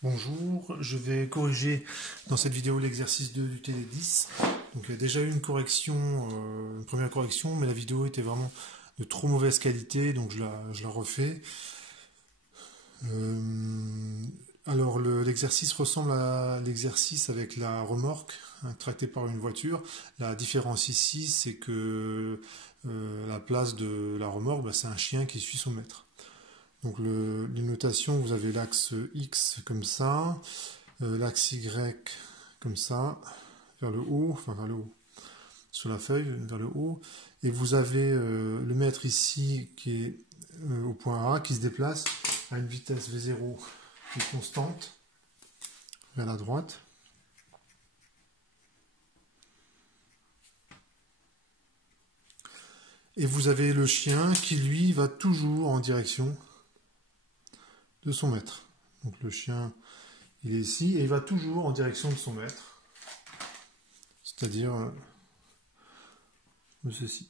Bonjour, je vais corriger dans cette vidéo l'exercice 2 du TD10. Donc il y a déjà eu une correction, une première correction, mais la vidéo était vraiment de trop mauvaise qualité, donc je la refais. Alors l'exercice ressemble à l'exercice avec la remorque tractée par une voiture. La différence ici, c'est que la place de la remorque, c'est un chien qui suit son maître. Donc les notations, vous avez l'axe X comme ça, l'axe Y comme ça, vers le haut, enfin vers le haut, sur la feuille, vers le haut, et vous avez le mètre ici qui est au point A, qui se déplace à une vitesse V0 qui est constante, vers la droite. Et vous avez le chien qui, lui, va toujours en direction de son maître. Donc le chien, il est ici, et il va toujours en direction de son maître, c'est-à-dire de ceci.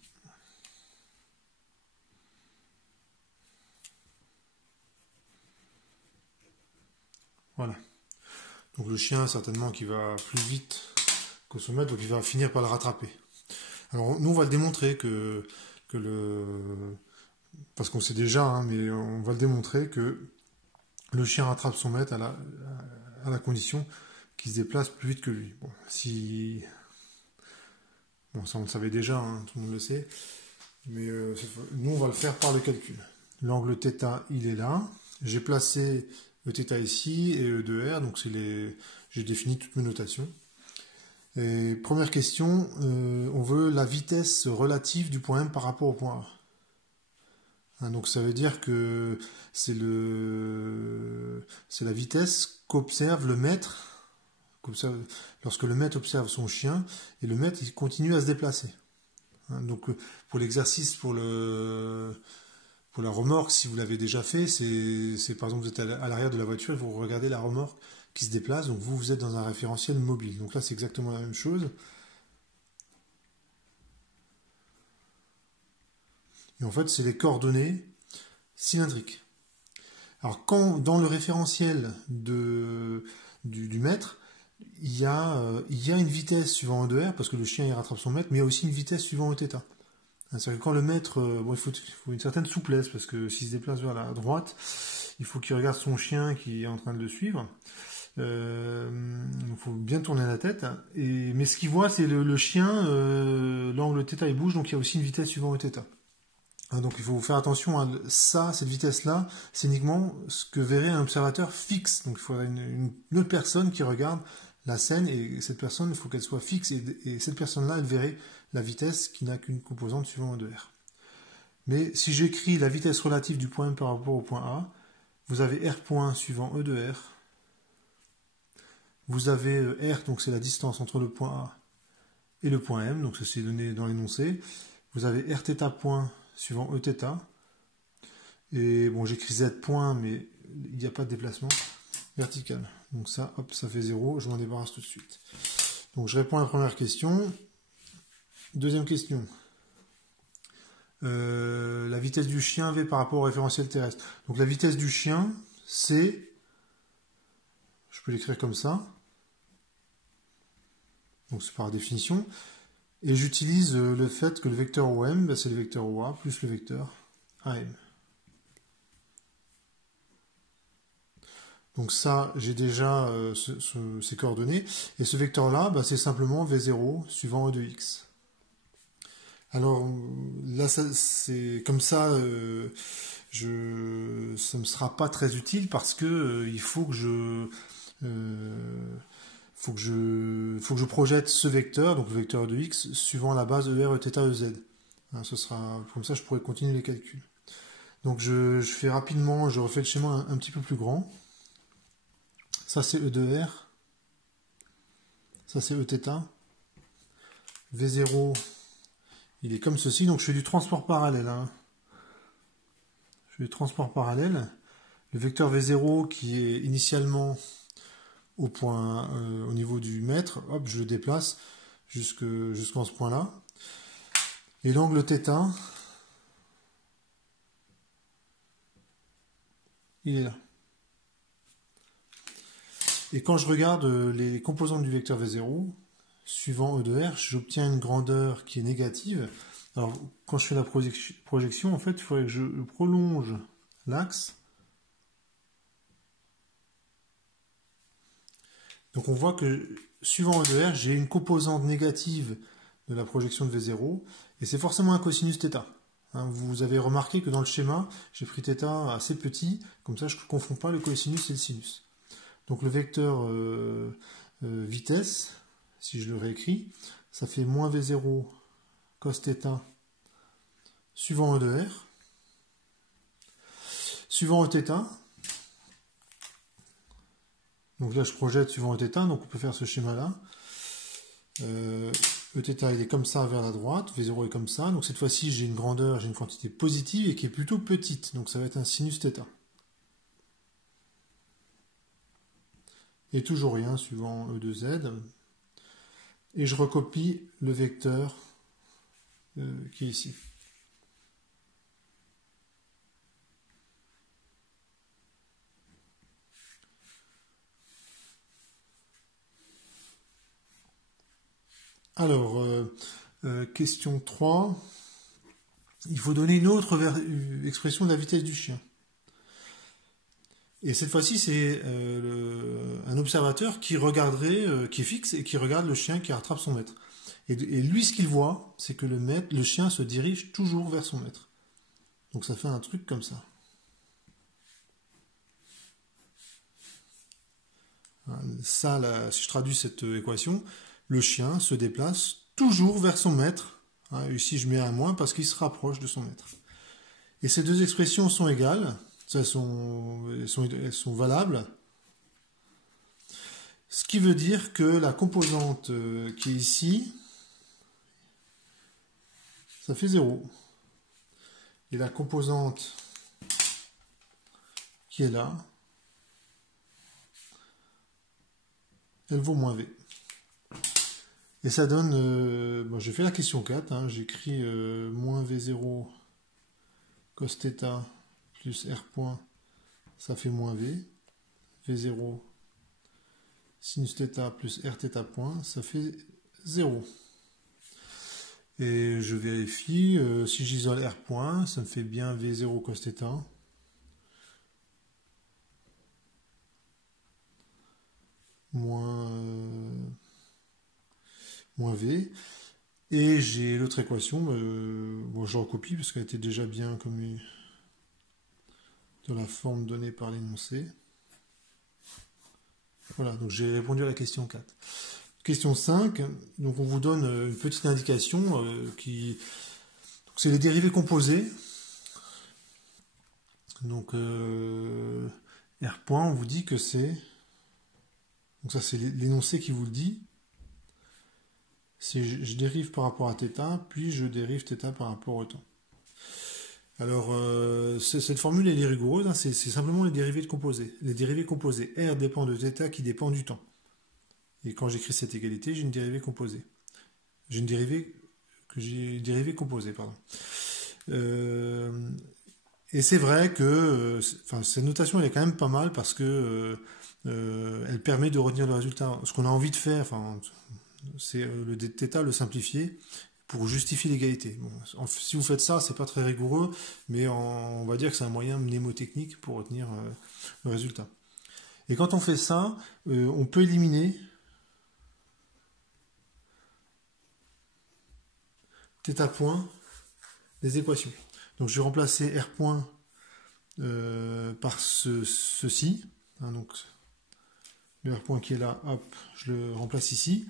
Voilà. Donc le chien, certainement, qui va plus vite que son maître, donc il va finir par le rattraper. Alors nous, on va le démontrer que parce qu'on sait déjà, hein, mais on va le démontrer que le chien rattrape son maître à la condition qu'il se déplace plus vite que lui. Bon, bon, ça on le savait déjà, hein, tout le monde le sait, mais nous, on va le faire par le calcul. L'angle θ, il est là. J'ai placé Eθ ici et E de R, donc j'ai défini toutes mes notations. Et première question, on veut la vitesse relative du point M par rapport au point A. Hein, donc ça veut dire que c'est la vitesse qu'observe le maître, lorsque le maître observe son chien, et le maître il continue à se déplacer. Hein, donc pour l'exercice, pour la remorque, si vous l'avez déjà fait, c'est par exemple vous êtes à l'arrière de la voiture et vous regardez la remorque qui se déplace, donc vous êtes dans un référentiel mobile. Donc là c'est exactement la même chose. Et en fait, c'est les coordonnées cylindriques. Alors, quand dans le référentiel du mètre, il y a une vitesse suivant E de R, parce que le chien il rattrape son mètre, mais il y a aussi une vitesse suivant Eθ. C'est-à-dire que quand le mètre, bon, il faut une certaine souplesse, parce que s'il se déplace vers la droite, il faut qu'il regarde son chien qui est en train de le suivre. Il faut bien tourner la tête. Mais ce qu'il voit, c'est le chien, l'angle θ il bouge, donc il y a aussi une vitesse suivant Eθ. Donc il faut faire attention à ça, cette vitesse-là, c'est uniquement ce que verrait un observateur fixe. Donc il faudrait une autre personne qui regarde la scène, et cette personne, il faut qu'elle soit fixe, et cette personne-là, elle verrait la vitesse qui n'a qu'une composante suivant E de R. Mais si j'écris la vitesse relative du point M par rapport au point A, vous avez R point suivant E de R, vous avez R, donc c'est la distance entre le point A et le point M, donc c'est donné dans l'énoncé, vous avez Rθ point suivant Eθ. Et bon, j'écris Z point, mais il n'y a pas de déplacement vertical. Donc ça, hop, ça fait 0. Je m'en débarrasse tout de suite. Donc je réponds à la première question. Deuxième question. La vitesse du chien V par rapport au référentiel terrestre. Donc la vitesse du chien, c'est... Je peux l'écrire comme ça. Donc c'est par définition. Et j'utilise le fait que le vecteur OM, c'est le vecteur OA plus le vecteur AM. Donc ça, j'ai déjà ces coordonnées. Et ce vecteur-là, c'est simplement V0 suivant E de X. Alors là, c'est comme ça, ça ne me sera pas très utile parce que il faut que je projette ce vecteur, donc le vecteur E de X, suivant la base ER, Eθ, EZ. Hein, ce sera, comme ça, je pourrai continuer les calculs. Donc je fais rapidement, je refais le schéma un petit peu plus grand. Ça c'est E de R. Ça c'est Eθ. V0, il est comme ceci. Donc je fais du transport parallèle. Hein. Je fais du transport parallèle. Le vecteur V0 qui est initialement au point, au niveau du mètre, hop, je le déplace jusqu'en ce point-là. Et l'angle θ, il est là. Et quand je regarde les composantes du vecteur V0, suivant E de R, j'obtiens une grandeur qui est négative. Alors, quand je fais la projection, en fait, il faudrait que je prolonge l'axe. Donc on voit que, suivant E de R, j'ai une composante négative de la projection de V0, et c'est forcément un cosinus θ. Hein, vous avez remarqué que dans le schéma, j'ai pris θ assez petit, comme ça je ne confonds pas le cosinus et le sinus. Donc le vecteur vitesse, si je le réécris, ça fait moins V0 cos θ suivant E de R. Suivant Eθ, donc là je projette suivant Eθ, donc on peut faire ce schéma-là. Eθ il est comme ça vers la droite, V0 est comme ça, donc cette fois-ci j'ai une grandeur, j'ai une quantité positive et qui est plutôt petite, donc ça va être un sinus θ. Et toujours rien suivant E de Z. Et je recopie le vecteur qui est ici. Alors, question 3. Il faut donner une autre expression de la vitesse du chien. Et cette fois-ci, c'est un observateur qui regarderait, qui est fixe et qui regarde le chien qui rattrape son maître. Et lui, ce qu'il voit, c'est que le chien se dirige toujours vers son maître. Donc ça fait un truc comme ça. Ça, là, si je traduis cette équation, le chien se déplace toujours vers son maître. Hein, ici, je mets un moins parce qu'il se rapproche de son maître. Et ces deux expressions sont égales. Elles sont valables. Ce qui veut dire que la composante qui est ici, ça fait 0. Et la composante qui est là, elle vaut moins V. Et ça donne, bon, j'ai fait la question 4, hein, j'écris moins V0 cos θ plus R point, ça fait moins V. V0 sinus θ plus Rθ point, ça fait 0. Et je vérifie, si j'isole R point, ça me fait bien V0 cos θ. Moins V. Et j'ai l'autre équation, bon, je recopie parce qu'elle était déjà bien comme de la forme donnée par l'énoncé. Voilà, donc j'ai répondu à la question 4. Question 5, donc on vous donne une petite indication c'est les dérivés composés. Donc R point, on vous dit que c'est, donc ça c'est l'énoncé qui vous le dit. Si je dérive par rapport à θ, puis je dérive θ par rapport au temps. Alors, cette formule, elle est rigoureuse, hein, c'est simplement les dérivés de composés. Les dérivés composés, R dépend de θ qui dépend du temps. Et quand j'écris cette égalité, j'ai une dérivée composée. J'ai une dérivée composée, pardon. Et c'est vrai que cette notation, elle est quand même pas mal parce que elle permet de retenir le résultat. Ce qu'on a envie de faire, c'est le θ, le simplifier pour justifier l'égalité. Bon, si vous faites ça, c'est pas très rigoureux, mais on va dire que c'est un moyen mnémotechnique pour retenir le résultat. Et quand on fait ça, on peut éliminer θ point des équations. Donc je vais remplacer R point par ceci. Hein, donc le R point qui est là, hop, je le remplace ici.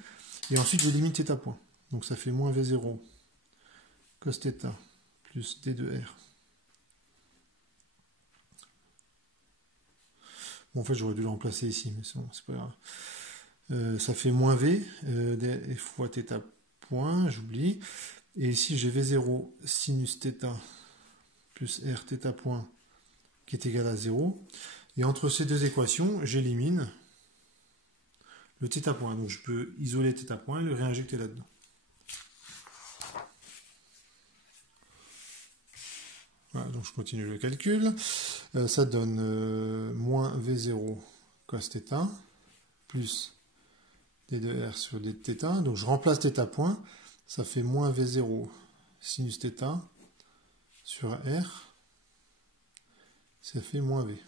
Et ensuite j'élimine θ point. Donc ça fait moins V0 cos θ plus D de R. Bon, en fait j'aurais dû le remplacer ici, mais c'est pas grave. Ça fait moins V fois θ point, j'oublie. Et ici j'ai V0 sinus θ plus R θ point qui est égal à 0. Et entre ces deux équations, j'élimine le θ point. Donc je peux isoler θ point et le réinjecter là-dedans. Voilà, donc je continue le calcul. Ça donne moins V0 cos θ plus d de r sur d de θ. Donc je remplace θ point, ça fait moins V0 sinus θ sur R, ça fait moins V.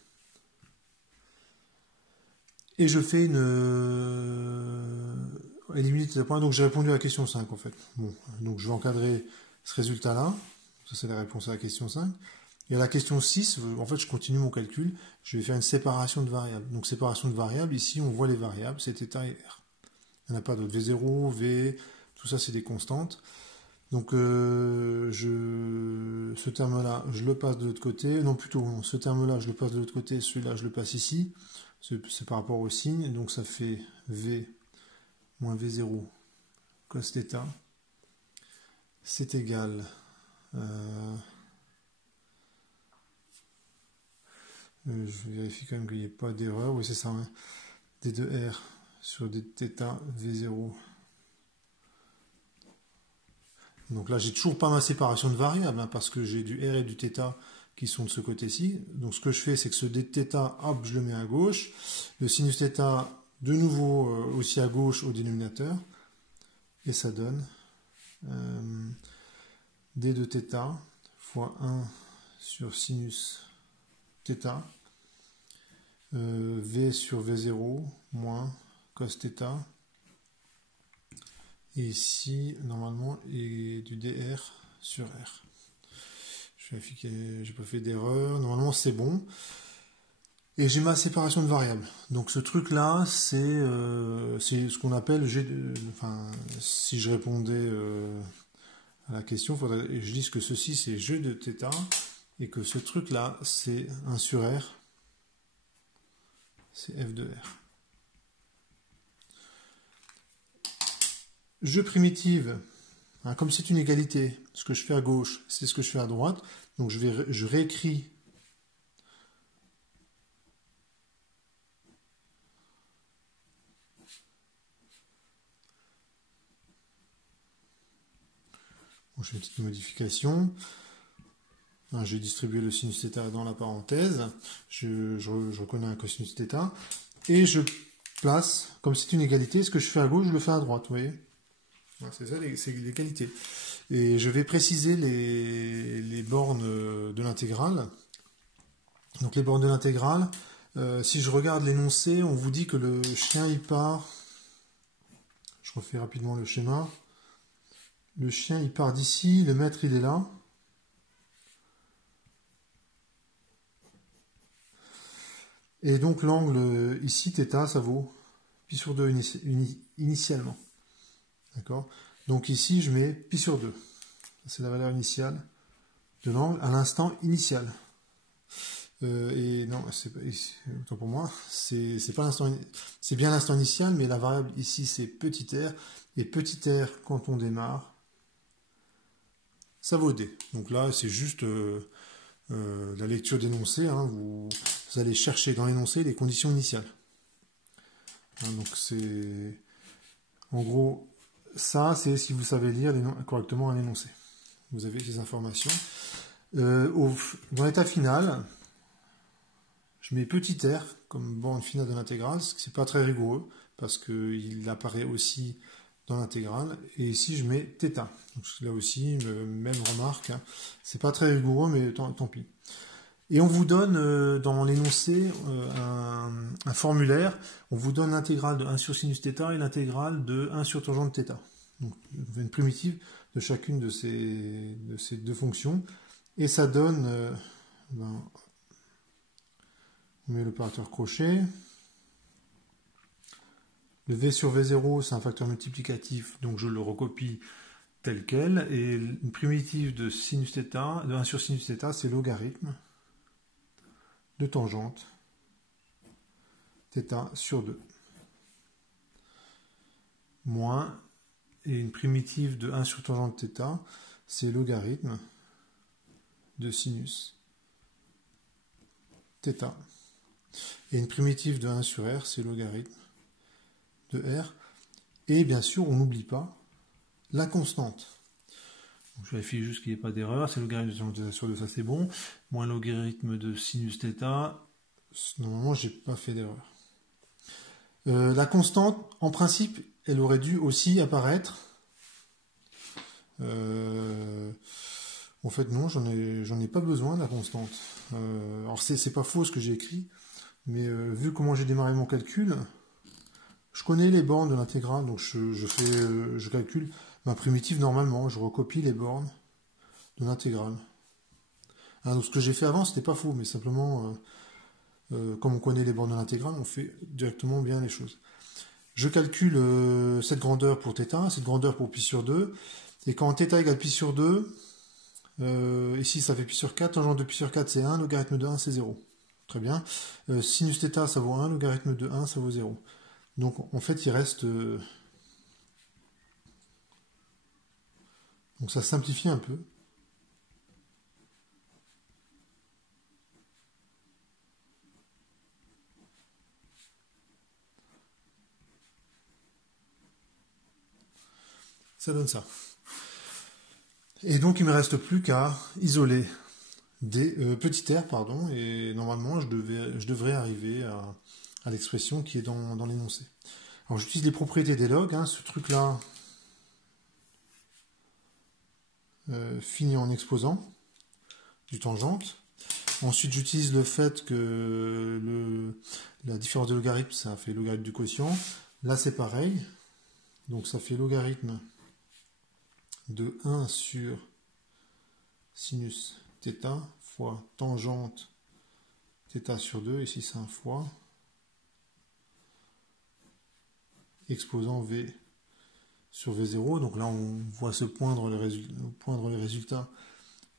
Et je fais une éliminer θ point, donc j'ai répondu à la question 5 en fait. Bon, donc je vais encadrer ce résultat-là, ça c'est la réponse à la question 5. Et à la question 6, en fait je continue mon calcul, je vais faire une séparation de variables. Donc séparation de variables, ici on voit les variables, c'est θ et R. Il n'y en a pas d'autres, V0, V, tout ça c'est des constantes. Donc ce terme-là, je le passe de l'autre côté. Non, plutôt, ce terme-là, je le passe de l'autre côté. Celui-là, je le passe ici. C'est par rapport au signe. Donc ça fait V moins V0 cos θ. C'est égal. Je vérifie quand même qu'il n'y ait pas d'erreur. Oui, c'est ça. Hein. D de R sur D de θ, V0. Donc là, j'ai toujours pas ma séparation de variables, hein, parce que j'ai du R et du θ qui sont de ce côté-ci. Donc ce que je fais, c'est que ce d de θ, hop, je le mets à gauche. Le sinus θ, de nouveau aussi à gauche au dénominateur. Et ça donne d de θ fois 1 sur sinus θ, V sur V0 moins cos θ. Et ici, normalement, et du dr sur R. Je vérifie que j'ai pas fait d'erreur. Normalement, c'est bon. Et j'ai ma séparation de variables. Donc ce truc-là, c'est ce qu'on appelle enfin, si je répondais à la question, faudrait que je dise que ceci, c'est G de θ, et que ce truc-là, c'est 1 sur R, c'est F de R. Jeu primitive, hein, comme c'est une égalité, ce que je fais à gauche, c'est ce que je fais à droite. Donc je réécris bon, je fais une petite modification. Hein, j'ai distribué le sinus θ dans la parenthèse. Je reconnais un cosinus θ. Et je place, comme c'est une égalité, ce que je fais à gauche, je le fais à droite, vous voyez. C'est ça, c'est l'égalité. Et je vais préciser les bornes de l'intégrale. Donc les bornes de l'intégrale, si je regarde l'énoncé, on vous dit que le chien il part, je refais rapidement le schéma, le chien il part d'ici, le maître il est là, et donc l'angle ici, θ, ça vaut pi sur 2 initialement. D'accord. Donc ici, je mets pi sur 2. C'est la valeur initiale de l'angle à l'instant initial. Et non, autant pour moi, c'est pas l'instant, c'est bien l'instant initial, mais la variable ici c'est petit r, et petit r quand on démarre, ça vaut d. Donc là, c'est juste la lecture d'énoncé. Hein, vous allez chercher dans l'énoncé les conditions initiales. Hein, donc c'est, en gros, ça c'est si vous savez lire correctement un énoncé. Vous avez ces informations. Dans l'état final, je mets petit r comme borne finale de l'intégrale, ce qui n'est pas très rigoureux, parce qu'il apparaît aussi dans l'intégrale. Et ici, je mets θ. Donc là aussi, même remarque, hein, c'est pas très rigoureux, mais tant pis. Et on vous donne dans l'énoncé un formulaire, on vous donne l'intégrale de 1 sur sinus θ et l'intégrale de 1 sur tangente θ. Donc une primitive de chacune de ces deux fonctions. Et ça donne, on met l'opérateur crochet. Le V sur V0, c'est un facteur multiplicatif, donc je le recopie tel quel. Et une primitive de sinus θ, de 1 sur sinus θ, c'est logarithme de tangente θ sur 2. Moins, et une primitive de 1 sur tangente θ, c'est logarithme de sinus θ. Et une primitive de 1 sur R, c'est logarithme de R. Et bien sûr, on n'oublie pas la constante. Donc, je vérifie juste qu'il n'y ait pas d'erreur. C'est logarithme de tangente θ sur 2, ça c'est bon. Moins logarithme de sinus θ. Normalement, j'ai pas fait d'erreur. La constante, en principe, elle aurait dû aussi apparaître. En fait, non, j'en ai pas besoin de la constante. Alors, c'est pas faux ce que j'ai écrit, mais vu comment j'ai démarré mon calcul, je connais les bornes de l'intégrale, donc je calcule ma primitive normalement. Je recopie les bornes de l'intégrale. Ah, donc ce que j'ai fait avant, c'était pas faux, mais simplement, comme on connaît les bornes de l'intégrale, on fait directement bien les choses. Je calcule cette grandeur pour θ, cette grandeur pour pi sur 2, et quand θ égale pi sur 2, ici ça fait pi sur 4, tangente de pi sur 4 c'est 1, logarithme de 1 c'est 0. Très bien. Sinus θ ça vaut 1, logarithme de 1 ça vaut 0. Donc en fait il reste... donc ça simplifie un peu. Ça donne ça. Et donc il me reste plus qu'à isoler des petits r, pardon, et normalement je devrais arriver à l'expression qui est dans l'énoncé. Alors j'utilise les propriétés des logs, hein, ce truc-là finit en exposant du tangente. Ensuite j'utilise le fait que la différence de logarithme, ça fait logarithme du quotient. Là c'est pareil, donc ça fait logarithme de 1 sur sinus θ fois tangente θ sur 2, ici c'est un fois, exposant V sur V0, donc là on voit se poindre les résultats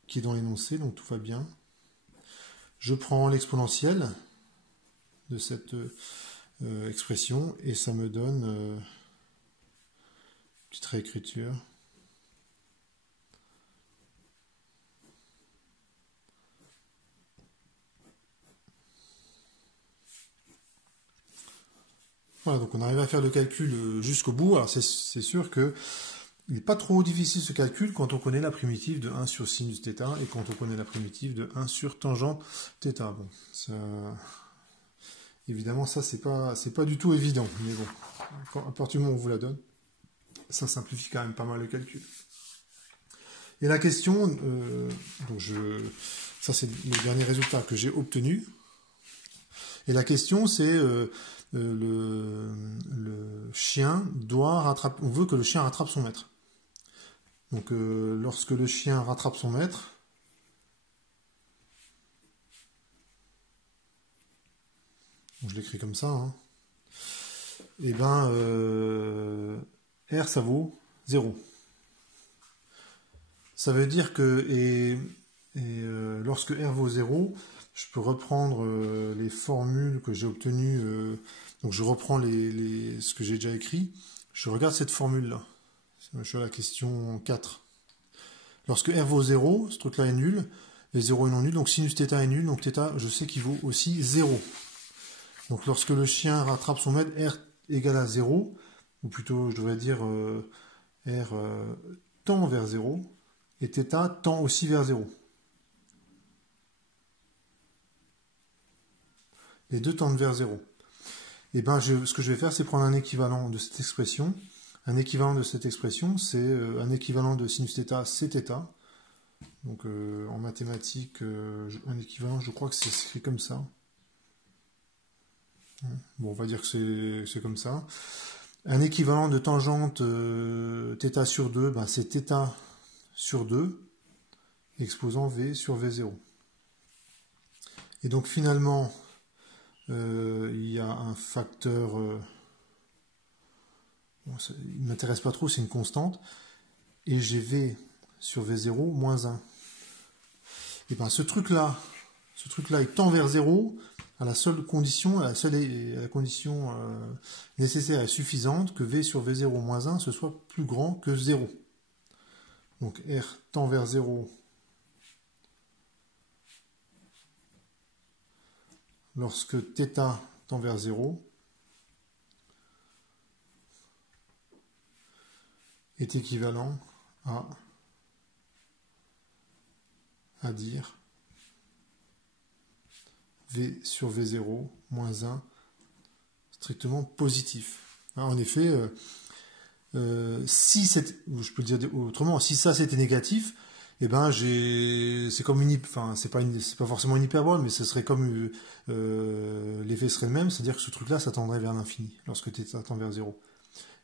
qui est dans l'énoncé, donc tout va bien. Je prends l'exponentielle de cette expression et ça me donne petite réécriture. Voilà, donc on arrive à faire le calcul jusqu'au bout. Alors c'est sûr que il n'est pas trop difficile ce calcul quand on connaît la primitive de 1 sur sinus θ et quand on connaît la primitive de 1 sur tangente θ. Bon, ça, évidemment, ça c'est pas du tout évident, mais bon, à partir du moment où on vous la donne, ça simplifie quand même pas mal le calcul. Et la question, ça c'est le dernier résultat que j'ai obtenu. Et la question c'est le chien doit rattraper, on veut que le chien rattrape son maître. Donc lorsque le chien rattrape son maître, je l'écris comme ça, hein, et ben R ça vaut 0. Ça veut dire que lorsque R vaut 0, je peux reprendre les formules que j'ai obtenues, donc je reprends ce que j'ai déjà écrit, je regarde cette formule-là. Je suis à la question 4. Lorsque R vaut 0, ce truc-là est nul, et 0 est non nul, donc sinus θ est nul, donc θ, je sais qu'il vaut aussi 0. Donc lorsque le chien rattrape son maître, R égale à 0, ou plutôt je devrais dire R tend vers 0, et θ tend aussi vers 0. Les deux tendent vers 0. Et ben ce que je vais faire, c'est prendre un équivalent de cette expression. Un équivalent de cette expression, c'est un équivalent de sinus θ, c'est θ. Donc en mathématiques, un équivalent, je crois que c'est écrit comme ça. Bon, on va dire que c'est comme ça. Un équivalent de tangente θ sur 2, ben c'est θ sur 2, exposant V sur V0. Et donc finalement, il y a un facteur... bon, il ne m'intéresse pas trop, c'est une constante. Et j'ai V sur V0 moins 1. Et bien ce truc-là, il tend vers 0 à la seule condition, à la condition nécessaire et suffisante que V sur V0 moins 1 ce soit plus grand que 0. Donc R tend vers 0 lorsque θ tend vers 0 est équivalent à dire V sur V0 moins 1 strictement positif. Hein, en effet, si c'est, je peux le dire autrement, si ça c'était négatif, eh ben c'est comme enfin c'est pas forcément une hyperbole, mais ce serait comme l'effet serait le même, c'est-à-dire que ce truc-là ça tendrait vers l'infini lorsque θ tend vers 0.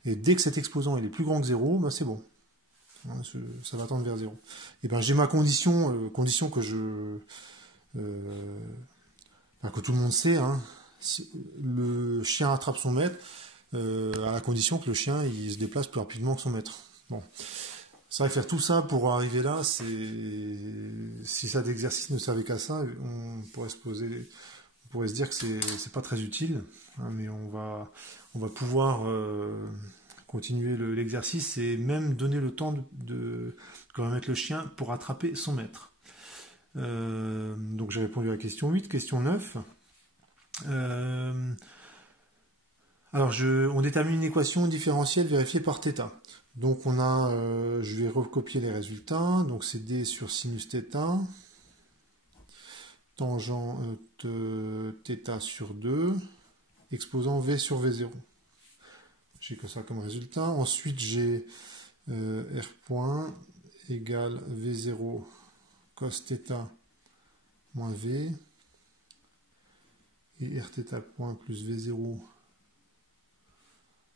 Et dès que cet exposant il est plus grand que 0, ben c'est bon. Hein, ça va tendre vers 0. Et ben j'ai ma condition que que tout le monde sait, hein. Le chien attrape son maître à la condition que le chien il se déplace plus rapidement que son maître. Bon. C'est vrai que faire tout ça pour arriver là, si cet exercice ne servait qu'à ça, on pourrait se dire que c'est pas très utile, hein, mais on va pouvoir continuer l'exercice et même donner le temps de mettre le chien pour attraper son maître. Donc j'ai répondu à la question 8, question 9. Alors on détermine une équation différentielle vérifiée par θ. Donc je vais recopier les résultats. Donc c'est d sur sinus θ, tangent θ sur 2, exposant v sur v0. J'ai que ça comme résultat. Ensuite j'ai r point égale v0 cos θ moins v, et rθ point plus v0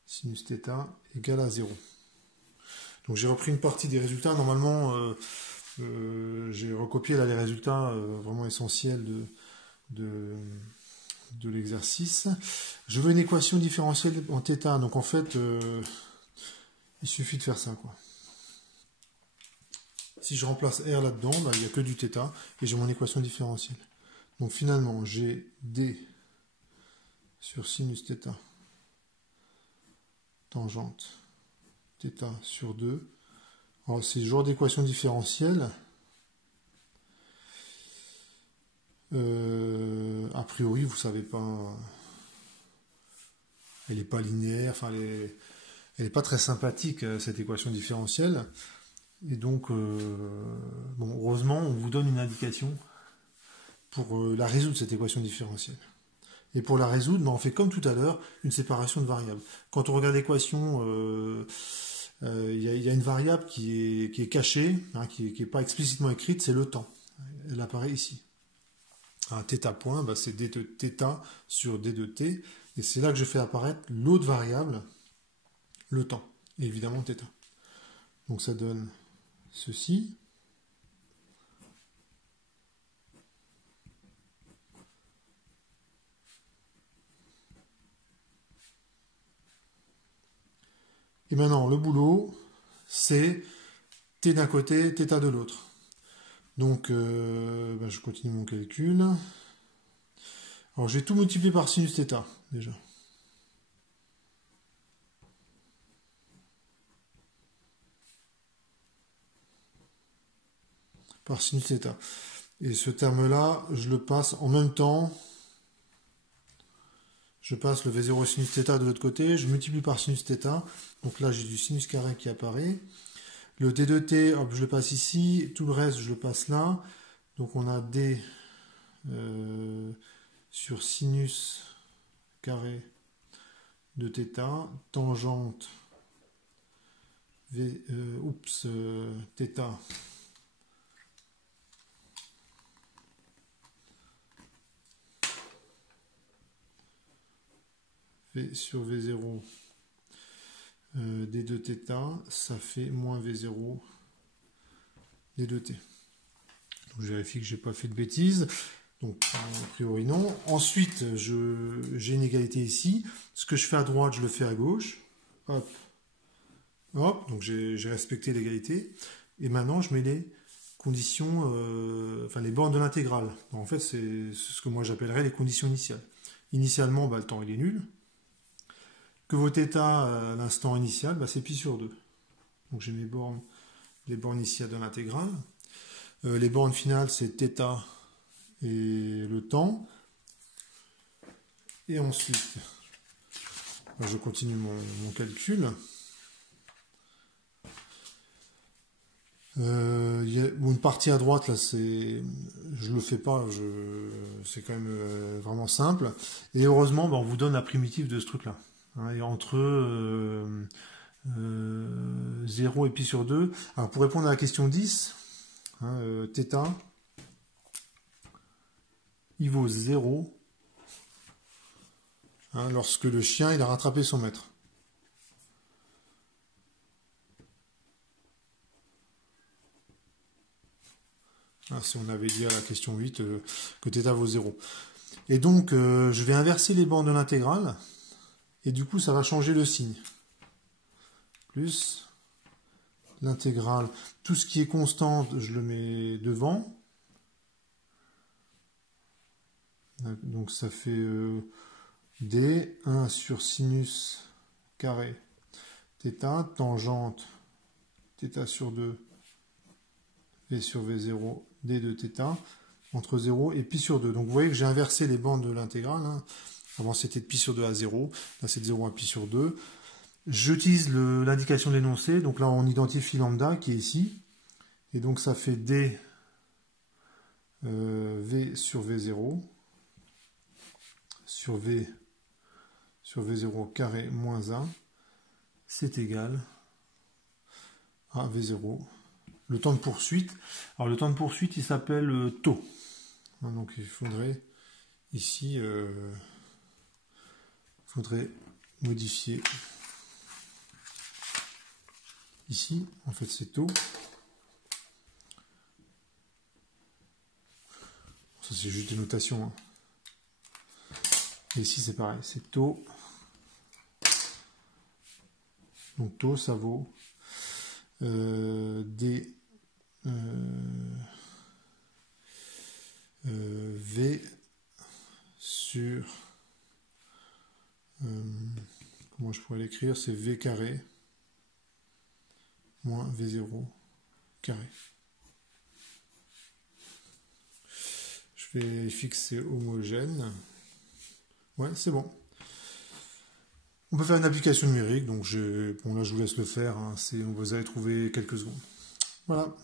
sinus θ égale à 0. Donc j'ai repris une partie des résultats. Normalement, j'ai recopié là les résultats vraiment essentiels de l'exercice. Je veux une équation différentielle en θ. Donc en fait, il suffit de faire ça, quoi. Si je remplace R là-dedans, il n'y a que du θ et j'ai mon équation différentielle. Donc finalement, j'ai d sur sinus θ tangente θ sur 2. Alors c'est le genre d'équation différentielle. A priori, vous savez pas, elle n'est pas linéaire, enfin elle est pas très sympathique cette équation différentielle. Et donc, heureusement, on vous donne une indication pour la résoudre, cette équation différentielle. Et pour la résoudre, on fait comme tout à l'heure, une séparation de variables. Quand on regarde l'équation, il y a une variable qui est cachée, hein, qui n'est pas explicitement écrite, c'est le temps. Elle apparaît ici. Un θ point, c'est d de θ sur d de t, et c'est là que je fais apparaître l'autre variable, le temps, et évidemment θ. Donc ça donne ceci. Et maintenant, le boulot, c'est t d'un côté, θ de l'autre. Donc, je continue mon calcul. Alors, je vais tout multiplier par sinus θ, déjà. Par sinus θ. Et ce terme-là, je le passe en même temps. Je passe le V0 sinus θ de l'autre côté, je multiplie par sinus θ. Donc là, j'ai du sinus carré qui apparaît. Le d de t, hop, je le passe ici. Tout le reste, je le passe là. Donc on a d sur sinus carré de θ, tangente θ v sur v0 d de θ, ça fait moins v0 d de t. Donc je vérifie que je n'ai pas fait de bêtises. Donc a priori non. Ensuite, j'ai une égalité ici. Ce que je fais à droite, je le fais à gauche. Hop. Hop. Donc j'ai respecté l'égalité. Et maintenant, je mets les conditions, les bornes de l'intégrale. En fait, c'est ce que moi j'appellerais les conditions initiales. Initialement, le temps il est nul. Que vos θ à l'instant initial, c'est pi sur 2. Donc j'ai les bornes initiales de l'intégrale. Les bornes finales, c'est θ et le temps. Et ensuite, je continue mon calcul. Une partie à droite, là, je le fais pas, c'est quand même vraiment simple. Et heureusement, on vous donne la primitive de ce truc-là. Hein, et entre 0 et pi sur 2. Alors, pour répondre à la question 10, hein, θ, il vaut 0 hein, lorsque le chien il a rattrapé son maître. Si on avait dit à la question 8 que θ vaut 0. Et donc, je vais inverser les bornes de l'intégrale, et du coup, ça va changer le signe. Plus l'intégrale. Tout ce qui est constante, je le mets devant. Donc, ça fait d, 1 sur sinus carré θ, tangente θ sur 2, v sur v0, d de θ, entre 0 et pi sur 2. Donc vous voyez que j'ai inversé les bandes de l'intégrale. Hein. Avant c'était de pi sur 2 à 0, là c'est de 0 à pi sur 2. J'utilise l'indication de l'énoncé, donc là on identifie lambda qui est ici. Et donc ça fait d v sur v0 sur v sur v0 carré moins 1, c'est égal à v0. Le temps de poursuite, alors le temps de poursuite il s'appelle taux. Donc il faudrait ici modifier ici, en fait c'est taux. Ça c'est juste des notations. Hein. Et ici c'est pareil, c'est taux. Donc taux ça vaut d v sur comment je pourrais l'écrire, c'est v carré moins v0 carré. Je vais fixer homogène. Ouais, c'est bon. On peut faire une application numérique, donc bon là je vous laisse le faire, hein, vous allez trouver quelques secondes. Voilà.